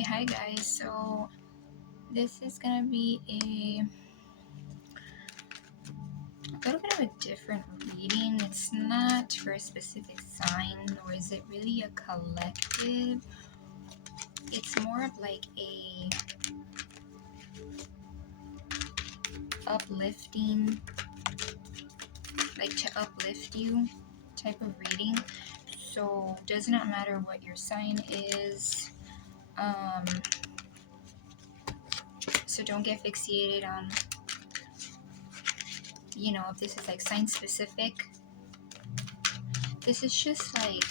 Okay, hi guys. So this is gonna be a little bit of a different reading. It's not for a specific sign, or is it really a collective? It's more of like a uplifting, like to uplift you type of reading. So does not matter what your sign is. Um, so don't get fixated on, if this is like sign specific. This is just like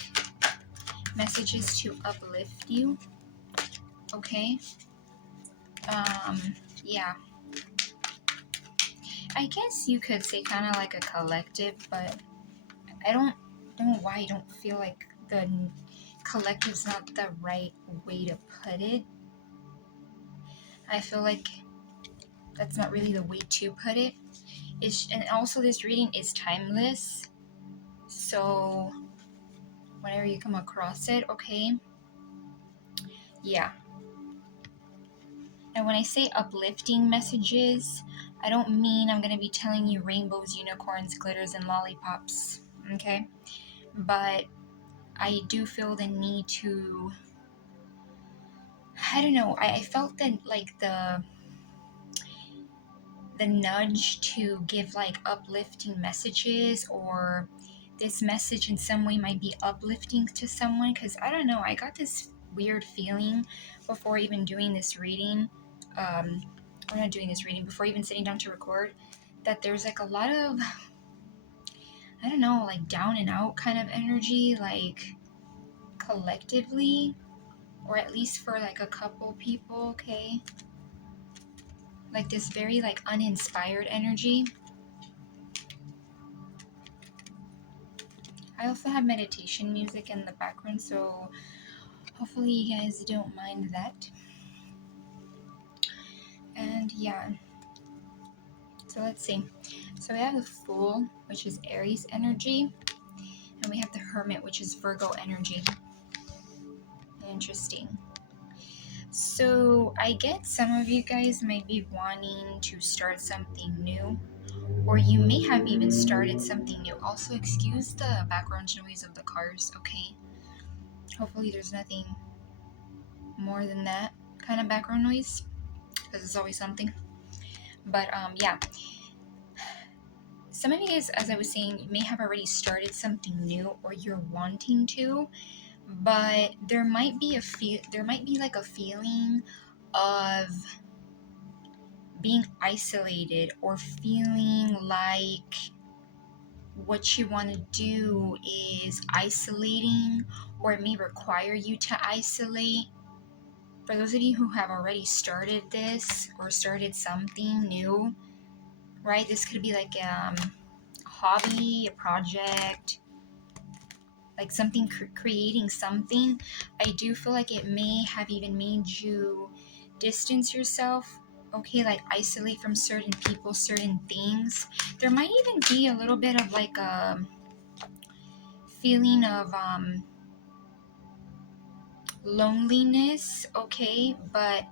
messages to uplift you. Okay. Yeah. I guess you could say kind of like a collective, but I don't know why I don't feel like the collective's not the right way to put it. I feel like that's not really the way to put it. And also this reading is timeless. So whenever you come across it, okay? Yeah. And when I say uplifting messages, I don't mean I'm going to be telling you rainbows, unicorns, glitters, and lollipops, okay? But I do feel the need to, I don't know, I felt that like the nudge to give like uplifting messages, or this message in some way might be uplifting to someone, because I don't know, I got this weird feeling before even doing this reading. We're not doing this reading, before even sitting down to record, that there's like a lot of, I don't know, like down and out kind of energy, like collectively, or at least for like a couple people, okay? Like this very like uninspired energy. I also have meditation music in the background, so hopefully you guys don't mind that. And yeah, so let's see. So we have the Fool, which is Aries energy, and we have the Hermit, which is Virgo energy. Interesting. So I get some of you guys might be wanting to start something new, or you may have even started something new. Also, excuse the background noise of the cars, okay? Hopefully there's nothing more than that kind of background noise, because it's always something. But yeah, some of you guys, as I was saying, you may have already started something new, or you're wanting to, but there might be like a feeling of being isolated, or feeling like what you want to do is isolating, or it may require you to isolate. For those of you who have already started this, or started something new, right? This could be like a hobby, a project, like something, creating something. I do feel like it may have even made you distance yourself, okay? Like isolate from certain people, certain things. There might even be a little bit of like a feeling of loneliness, okay? But,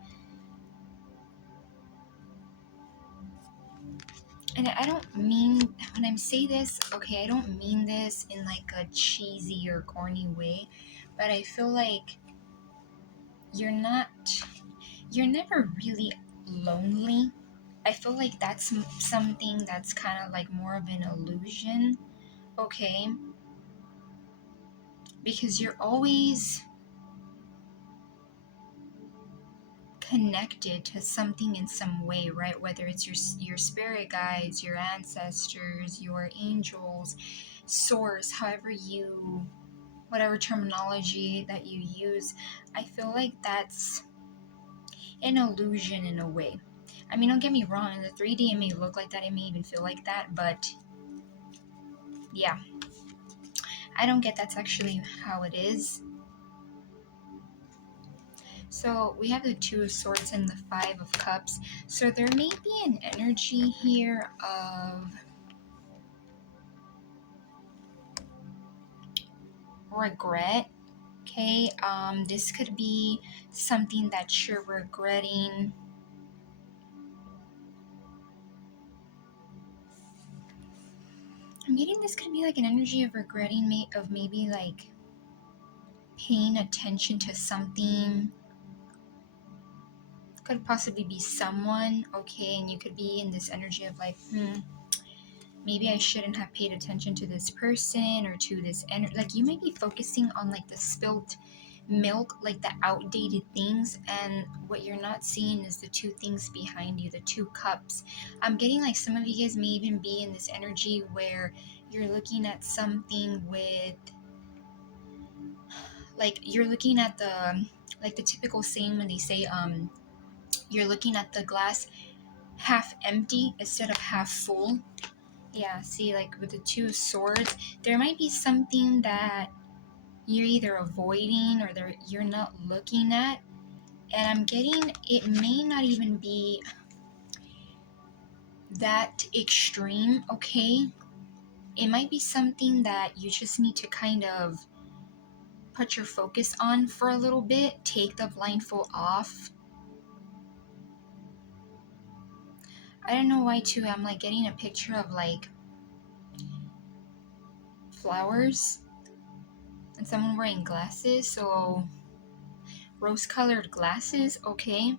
and I don't mean, when I say this, okay, I don't mean this in like a cheesy or corny way, but I feel like you're never really lonely. I feel like that's something that's kind of like more of an illusion, okay? Because you're always connected to something in some way, right? Whether it's your spirit guides, your ancestors, your angels, source, whatever terminology that you use. I feel like that's an illusion in a way. I mean, don't get me wrong, in the 3D it may look like that, it may even feel like that, but yeah, I don't get that's actually how it is. So we have the Two of Swords and the Five of Cups. So there may be an energy here of regret, Okay, this could be something that you're regretting. I'm getting this could be like an energy of regretting, of maybe like paying attention to something. Could possibly be someone, okay, and you could be in this energy of like, maybe I shouldn't have paid attention to this person or to this energy. Like you might be focusing on like the spilt milk, like the outdated things, and what you're not seeing is the two things behind you, the two cups. I'm getting like some of you guys may even be in this energy where you're looking at something with, like you're looking at the, like the typical saying when they say you're looking at the glass half empty instead of half full. Yeah, see, like with the two of swords, there might be something that you're either avoiding or you're not looking at. And I'm getting it may not even be that extreme, okay? It might be something that you just need to kind of put your focus on for a little bit. Take the blindfold off. I don't know why, too. I'm like getting a picture of like flowers and someone wearing glasses. So, rose colored glasses, okay?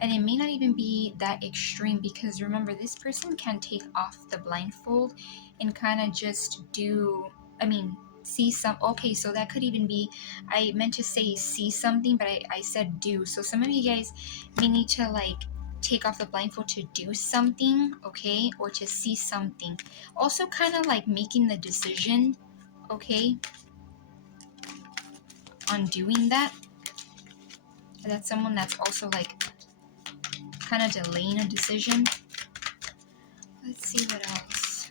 And it may not even be that extreme because remember, this person can take off the blindfold and kind of just see some. Okay, so that could even be, I meant to say see something, but I said do. So some of you guys may need to like take off the blindfold to do something, okay, or to see something. Also, kind of like making the decision, okay, on doing that. That's someone that's also like kind of delaying a decision. Let's see what else.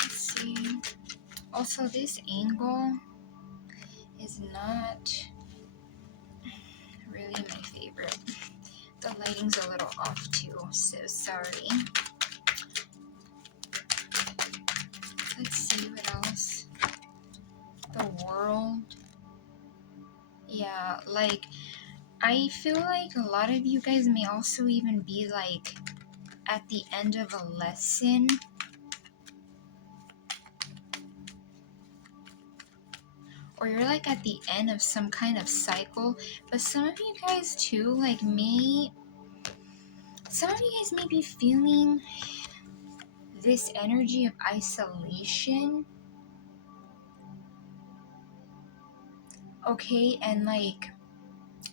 Let's see. Also, this angle is not really my favorite. The lighting's a little off too, so sorry. Let's see what else. The world. Yeah, like, I feel like a lot of you guys may also even be like at the end of a lesson. Or you're like at the end of some kind of cycle. But some of you guys too, like some of you guys may be feeling this energy of isolation. Okay, and like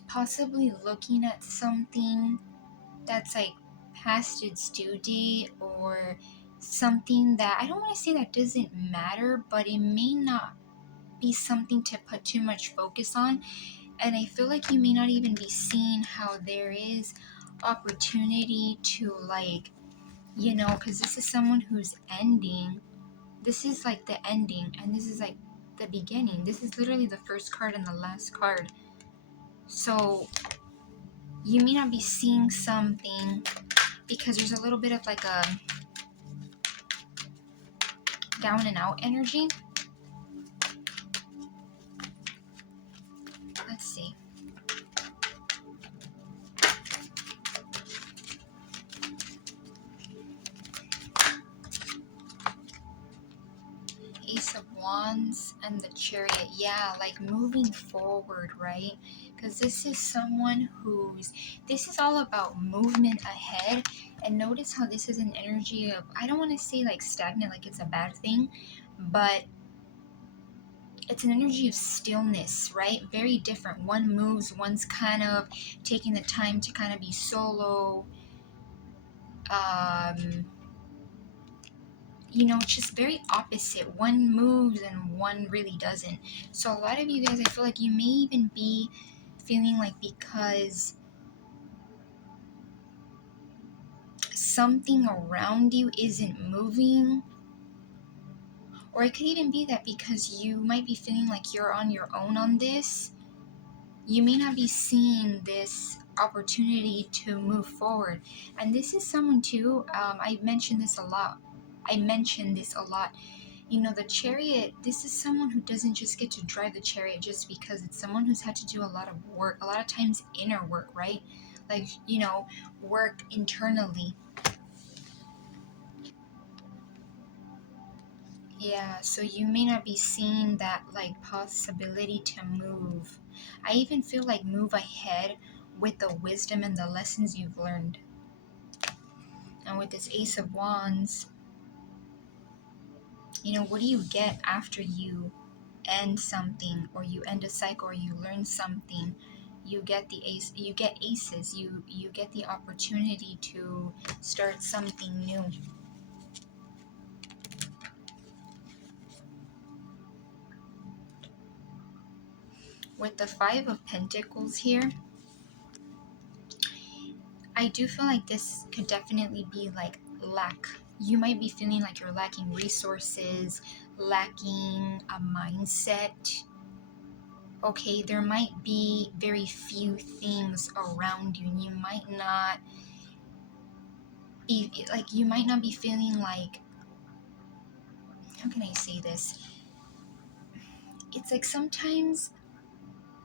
possibly looking at something that's like past its due date, or something that I don't want to say that doesn't matter, but it may not be something to put too much focus on. And I feel like you may not even be seeing how there is opportunity to like, because this is someone who's ending. This is like the ending, and this is like the beginning. This is literally the first card and the last card. So you may not be seeing something because there's a little bit of like a down and out energy. Let's see. Ace of Wands and the Chariot. Yeah, like moving forward, right? Because this is someone this is all about movement ahead. And notice how this is an energy of, I don't want to say like stagnant, like it's a bad thing, but it's an energy of stillness, right? Very different. One moves, one's kind of taking the time to kind of be solo. Just very opposite. One moves and one really doesn't. So a lot of you guys, I feel like you may even be feeling like because something around you isn't moving, or it could even be that because you might be feeling like you're on your own on this, you may not be seeing this opportunity to move forward. And this is someone too, I mentioned this a lot. I mentioned this a lot. You know, the chariot, this is someone who doesn't just get to drive the chariot just because. It's someone who's had to do a lot of work, a lot of times inner work, right? Like, you know, work internally. Yeah, so you may not be seeing that like possibility to move. I even feel like move ahead with the wisdom and the lessons you've learned. And with this Ace of Wands, you know, what do you get after you end something, or you end a cycle, or you learn something? You get the ace, you get aces, you get the opportunity to start something new. With the Five of Pentacles here, I do feel like this could definitely be like lack. You might be feeling like you're lacking resources, lacking a mindset. Okay, there might be very few things around you, and you might not be like, you might not be feeling like, how can I say this? It's like sometimes,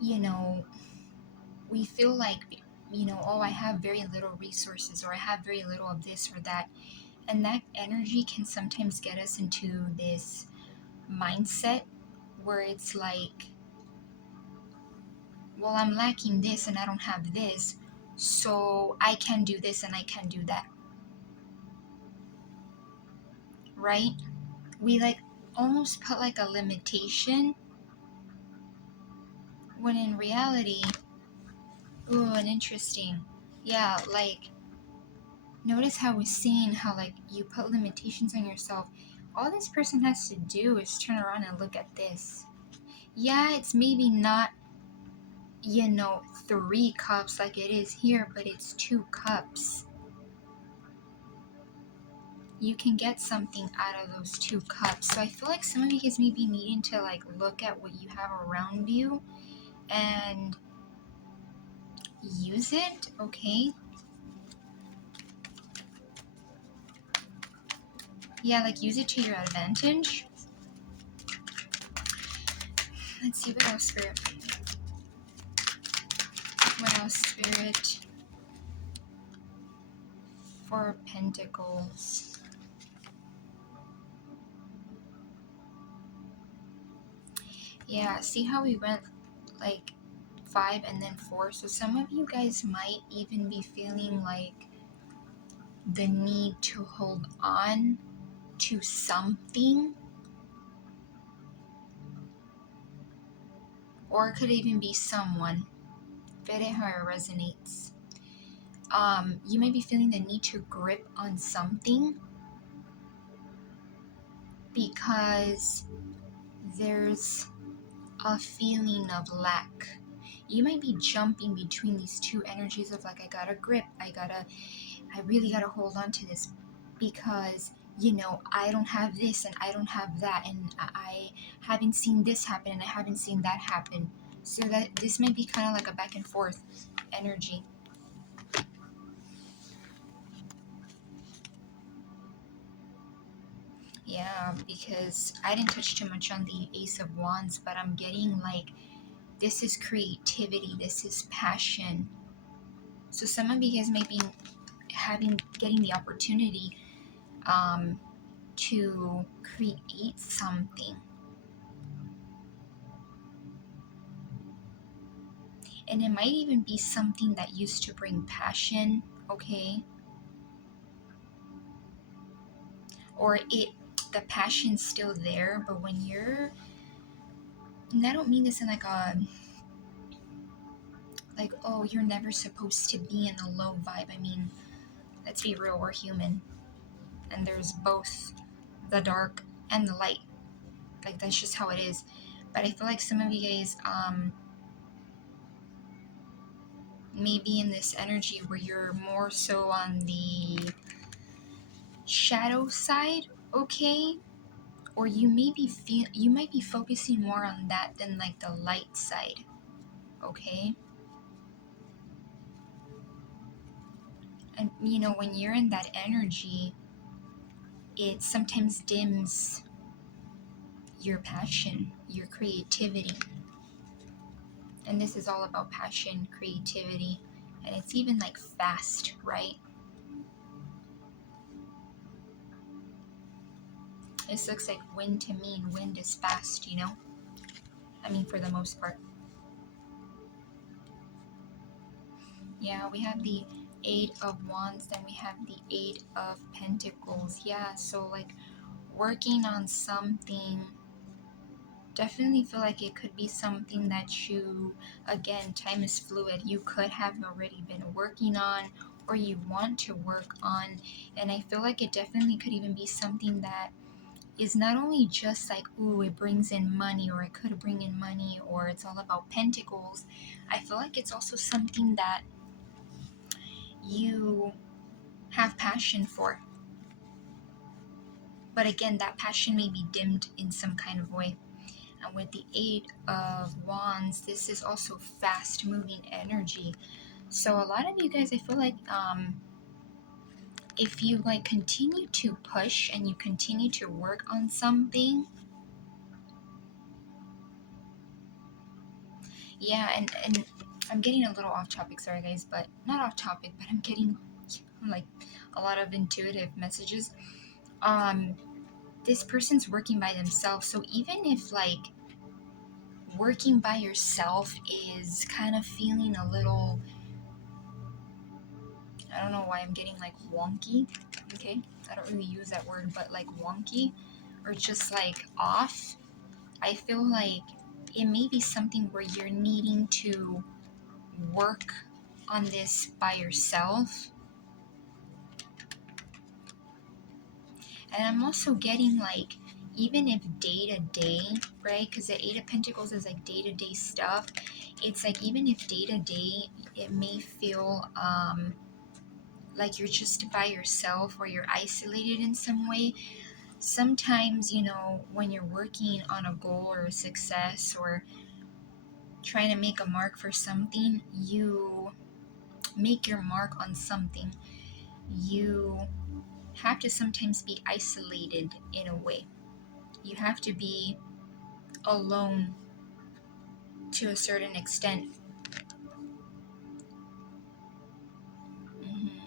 you know, we feel like, you know, oh, I have very little resources, or I have very little of this or that. And that energy can sometimes get us into this mindset where it's like, well, I'm lacking this and I don't have this, so I can do this and I can do that, right? We like almost put like a limitation, when in reality, ooh, and interesting. Yeah, like, notice how we're seeing how like you put limitations on yourself. All this person has to do is turn around and look at this. Yeah, it's maybe not, you know, 3 cups like it is here, but it's 2 cups. You can get something out of those 2 cups. So I feel like some of you guys may be needing to like look at what you have around you and use it, okay? Yeah, like use it to your advantage. Let's see, what else, Spirit? What else, Spirit? Four of Pentacles. Yeah, see how we went like 5 and then 4? So some of you guys might even be feeling like the need to hold on to something, or it could even be someone. Very how it resonates. You may be feeling the need to grip on something because there's a feeling of lack. You might be jumping between these two energies of like, I gotta grip, I really gotta hold on to this because, you know, I don't have this and I don't have that, and I haven't seen this happen and I haven't seen that happen. So that this might be kind of like a back and forth energy. Yeah, because I didn't touch too much on the Ace of Wands, but I'm getting like, this is creativity, this is passion. So some of you guys may be getting the opportunity to create something. And it might even be something that used to bring passion, okay? Or the passion's still there, but when you're, and I don't mean this in like a, like, oh, you're never supposed to be in a low vibe. I mean, let's be real, we're human. And there's both the dark and the light. Like, that's just how it is. But I feel like some of you guys may be in this energy where you're more so on the shadow side, okay? Or you might be focusing more on that than like the light side, okay? And when you're in that energy, it sometimes dims your passion, your creativity. And this is all about passion, creativity, and it's even like fast, right? This looks like wind to me, and wind is fast, I mean, for the most part. Yeah, we have the Eight of Wands, then we have the Eight of Pentacles. Yeah, so like working on something, definitely feel like it could be something that you, again, time is fluid, you could have already been working on or you want to work on. And I feel like it definitely could even be something that is not only just like, ooh, it brings in money, or it could bring in money, or it's all about pentacles. I feel like it's also something that you have passion for. But again, that passion may be dimmed in some kind of way. And with the Eight of Wands, this is also fast moving energy. So a lot of you guys, I feel like if you like continue to push and you continue to work on something, yeah, and I'm getting a little off topic, sorry guys, but not off topic, but I'm getting like a lot of intuitive messages. This person's working by themselves, so even if like working by yourself is kind of feeling a little, I don't know why I'm getting like wonky, okay? I don't really use that word, but like wonky or just like off, I feel like it may be something where you're needing to work on this by yourself. And I'm also getting like, even if day to day, right? Because the Eight of Pentacles is like day to day stuff. It's like, even if day to day, it may feel like you're just by yourself or you're isolated in some way. Sometimes, when you're working on a goal or a success or trying to make a mark for something, you make your mark on something. You have to sometimes be isolated in a way. You have to be alone to a certain extent. Mhm.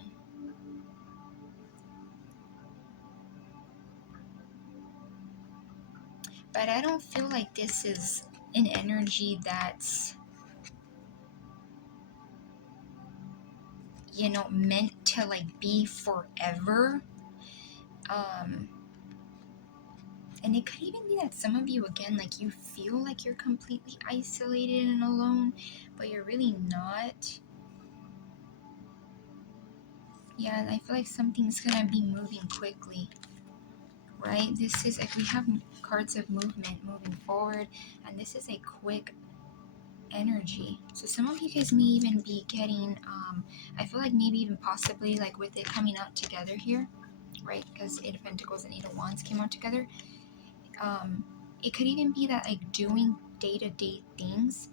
But I don't feel like this is an energy that's, meant to like be forever. And it could even be that some of you, again, like you feel like you're completely isolated and alone, but you're really not. Yeah, and I feel like something's gonna be moving quickly, right? This is like, we have cards of movement moving forward, and this is a quick energy. So some of you guys may even be getting, I feel like maybe even possibly like with it coming out together here, right? Because Eight of Pentacles and Eight of Wands came out together. It could even be that like doing day-to-day things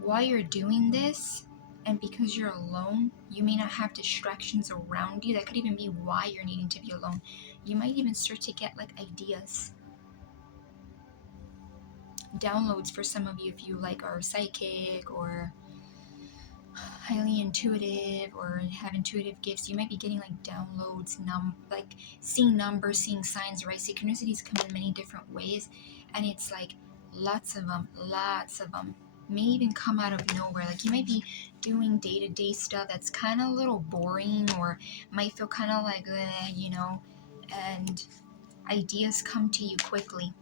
while you're doing this, and because you're alone, you may not have distractions around you. That could even be why you're needing to be alone. You might even start to get like ideas, downloads for some of you if you like are psychic or highly intuitive or have intuitive gifts. You might be getting like downloads, like seeing numbers, seeing signs, right? Synchronicities come in many different ways, and it's like lots of them may even come out of nowhere. Like you might be doing day-to-day stuff that's kind of a little boring or might feel kind of like and ideas come to you quickly.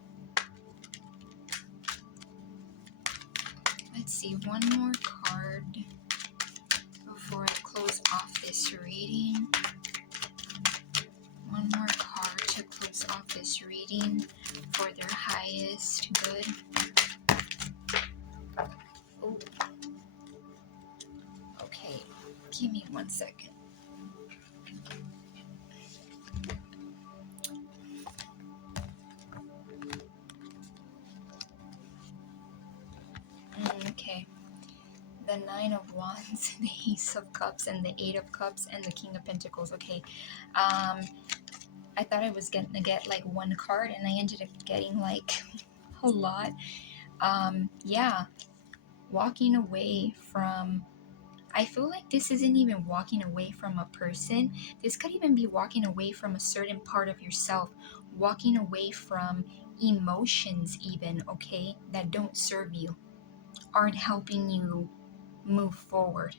Let's see, one more card before I close off this reading. One more card to close off this reading for their highest good. Oh, okay. Give me 1 second. Okay. the Nine of Wands, the Ace of Cups, and the Eight of Cups, and the King of Pentacles. Okay, I thought I was gonna get like one card, and I ended up getting like a lot. Yeah, walking away from. I feel like this isn't even walking away from a person. This could even be walking away from a certain part of yourself, walking away from emotions, even, okay, that don't serve you, aren't helping you move forward,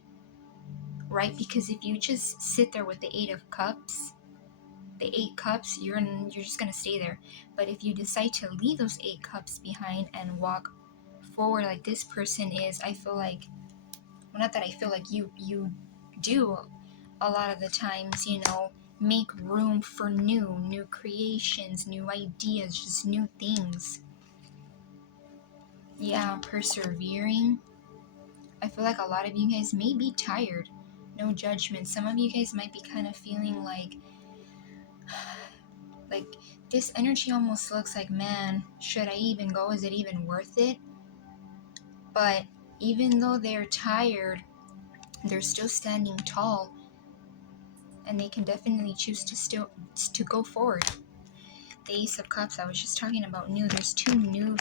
right? Because if you just sit there with the Eight of Cups, the Eight Cups, you're just gonna stay there. But if you decide to leave those Eight Cups behind and walk forward like this person is, I feel like, well, not that I feel like you do a lot of the times, you know, make room for new creations, new ideas, just new things. Yeah, persevering. I feel like a lot of you guys may be tired. No judgment. Some of you guys might be kind of feeling like this energy almost looks like, man, should I even go? Is it even worth it? But even though they're tired, they're still standing tall, and they can definitely choose to go forward. The Ace of Cups, I was just talking about new. There's two new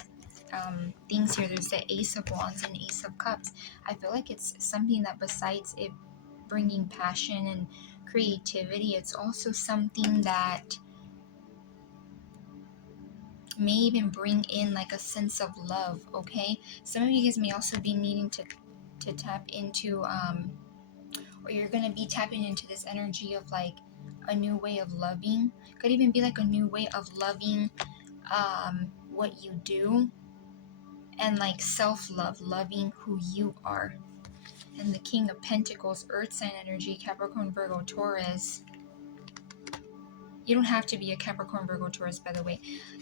things here. There's the Ace of Wands and Ace of Cups. I feel like it's something that, besides it bringing passion and creativity, it's also something that may even bring in like a sense of love. Okay, some of you guys may also be needing to tap into or you're gonna be tapping into this energy of like a new way of loving. Could even be like a new way of loving what you do, and like self-love, loving who you are. And the King of Pentacles, Earth sign energy, Capricorn, Virgo, Taurus. You don't have to be a Capricorn, Virgo, Taurus, by the way.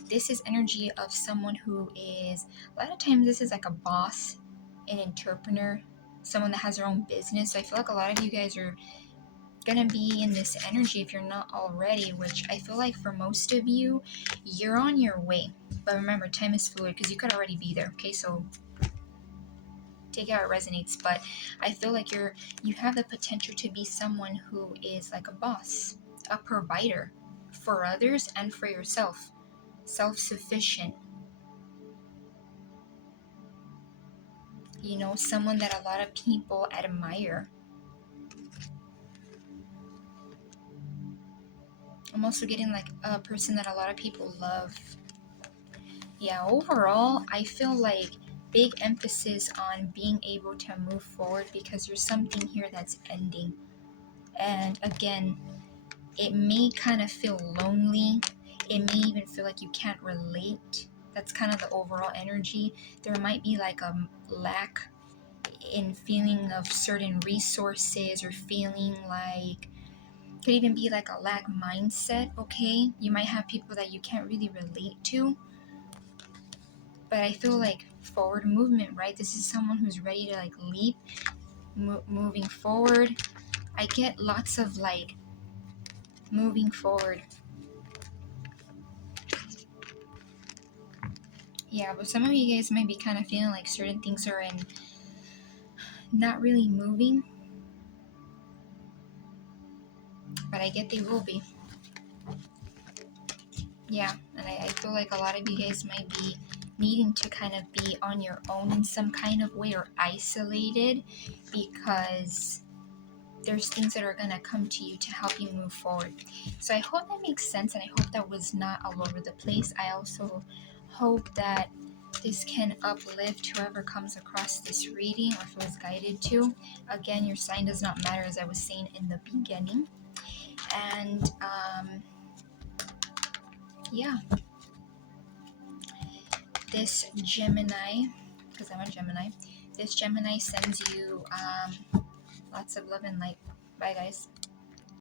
This is energy of someone who is, a lot of times this is like a boss, an entrepreneur, someone that has their own business. So I feel like a lot of you guys are gonna be in this energy if you're not already, which I feel like for most of you, you're on your way. But remember, time is fluid because you could already be there. Okay, so take it how it resonates. But I feel like you have the potential to be someone who is like a boss, a provider for others and for yourself, self-sufficient, you know, someone that a lot of people admire. I'm also getting like a person that a lot of people love. Yeah, overall, I feel like big emphasis on being able to move forward because there's something here that's ending. And again, it may kind of feel lonely. It may even feel like you can't relate. That's kind of the overall energy. There might be like a lack in feeling of certain resources, or feeling like, could even be like a lack mindset, okay? You might have people that you can't really relate to. But I feel like forward movement, right? This is someone who's ready to like leap, moving forward. I get lots of like moving forward. Yeah, but some of you guys might be kind of feeling like certain things are in not really moving, but I get they will be. Yeah, and I feel like a lot of you guys might be needing to kind of be on your own in some kind of way, or isolated, because there's things that are going to come to you to help you move forward. So I hope that makes sense, and I hope that was not all over the place. I also hope that this can uplift whoever comes across this reading, or feels guided to. Again, your sign does not matter, as I was saying in the beginning. And yeah, this Gemini, because I'm a Gemini, this Gemini sends you lots of love and light. Bye, guys.